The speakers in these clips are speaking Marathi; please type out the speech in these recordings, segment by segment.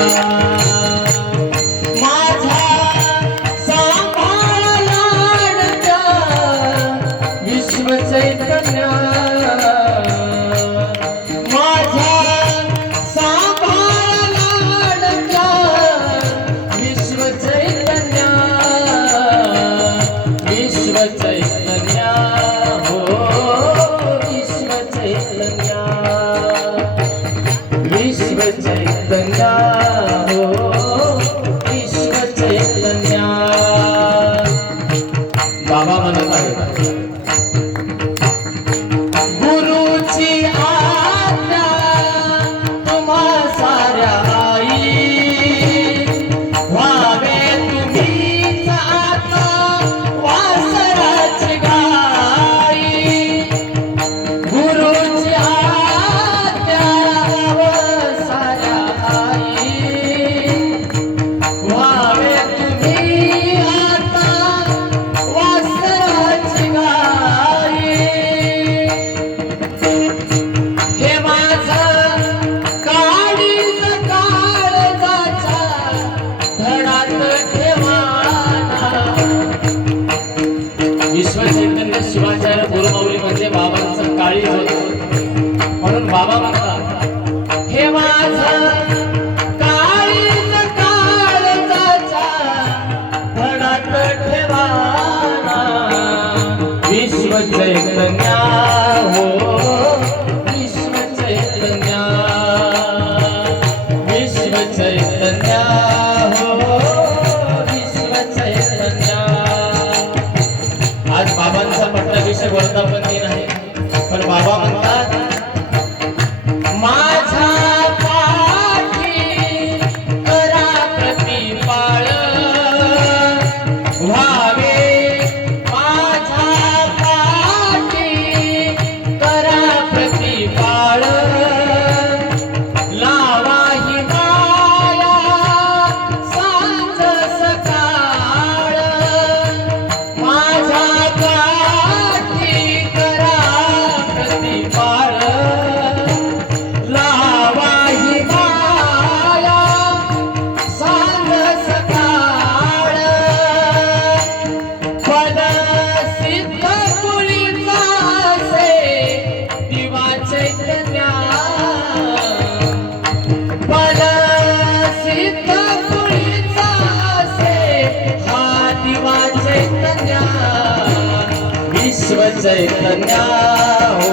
माझा सांभाळ लाडका विश्व चैतन्य, माझा सांभाळ लाडका विश्व चैतन्य, विश्व चैतन्य हो विश्व चैतन्य, विश्व चैतन्य हो विश्व चैतन्य। बाबा म्हणत आहे गुरुची आज्ञा तुम्हा साऱ्या आई, व्हावे तुम्हीच आता वासराची गाई। गुरुची आज्ञा साऱ्या आई, व्हावे तुम्ही आता वासराची गाई। हे माझं काळीज काळजाच्या धडात ठेवाना। विश्व चैतन्य शिवाचार्य गुरुमाऊली म्हणजे बाबांचं काळीज होतं, म्हणून बाबा म्हणतात हे माझं काळीज काळजाच्या धडात ठेवाना। विश्व चैतन्य हो विश्व चैतन्य, विश्व चैतन्य हो विश्व चैतन्य। आज बाबांचा पट्टाभिषेक वर्धापन दिन आहे, पण बाबा म्हणतात माझा पाठी करा प्रतिपाळ, व्हावे माझा पाठी करा प्रतिपाळ। लावा ही माया सांज सकाळ, माझा पाठी करा प्रतिपाळ। लावा ही माया सांग सकाळ, फल सिद्ध कुळीचा से दिवा चैतन्य, फल सिद्ध कुळीचा से हा दिवा चैतन्य। विश्व चैतन्य हो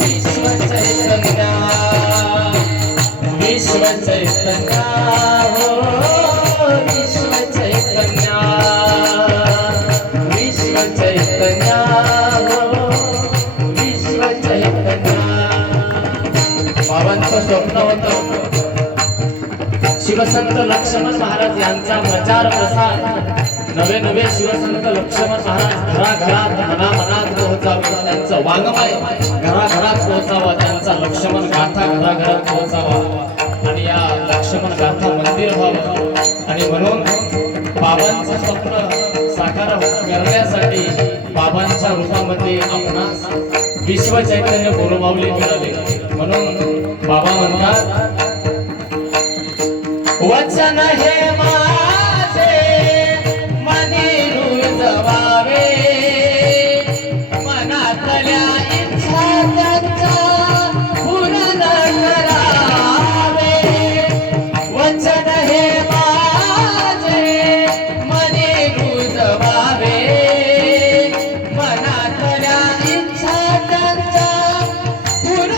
विश्व चैतन्य, विश्व चैतन्य हो विश्व चैतन्य, विश्व चैतन्य हो विश्व चैतन्य। बाबांचं स्वप्न होतं शिवसंत लक्ष्मण महाराज यांचा प्रचार प्रसार, नवे नवे शिवसंत लक्ष्मण महाराज घराघरात मनामनात पोहोचावं, त्यांचं वाङ्मय घराघरात पोहोचावं, त्यांचा लक्ष्मण गाथा घराघरात पोहोचावा आणि या लक्ष्मण गाथा मंदिर व्हावं। आणि म्हणून बाबांचं स्वप्न साकार करण्यासाठी बाबांच्या रूपामध्ये आपणास विश्व चैतन्य गुरुमाऊली मिळाले। म्हणून बाबा म्हणतात वचन हे माझे मनी रुजवावे, मनातल्या इच्छा त्यांच्या पूर्ण करावे। वचन हे माझे मनी रुजवावे, मनातल्या इच्छा त्यांच्या पूर्ण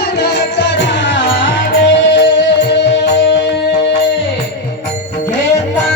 करावे। घेता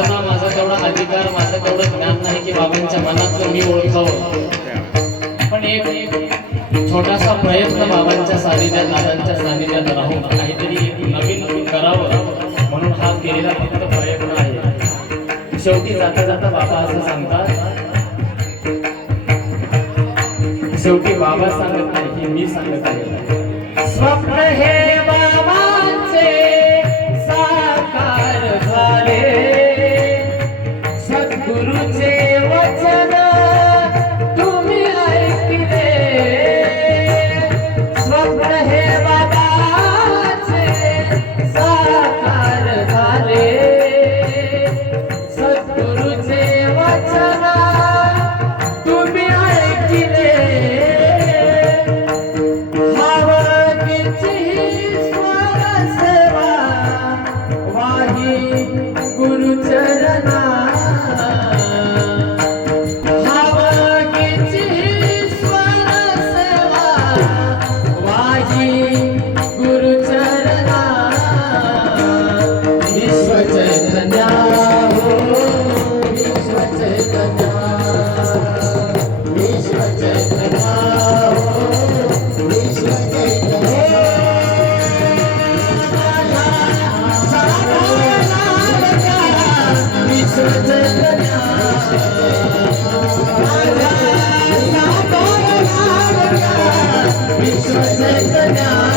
पात्रता, माझा तेवढा अधिकार, माझं तेवढं ज्ञान नाही की बाबांच्या मनातलं मी ओळखावं. पण एक छोटासा प्रयत्न बाबांच्या सानिध्यात, दादांच्या सानिध्यात राहून काहीतरी एक नवीन करावं म्हणून हा केलेला फक्त प्रयत्न आहे. शेवटी जाता जाता बाबा असं सांगतात, शेवटी बाबा सांगत नाही की मी सांगत आहे. स्वप्न हे बाबांचे साकार झाले, सद्गुरूचे वचन तुम्ही ऐकले. स्वप्न हे बाबांचे साकार झाले, सद्गुरूचे वचन तुम्ही ऐकले. गुरुचरणा भावकीची स्वर सेवा वाही गुरुचरणा. विश्व चैतन्य हो विश्व चैतन्य, विश्व चैतन्य हो विश्व चैतन्य. विश्व चैतन्य विश्व चैतन्य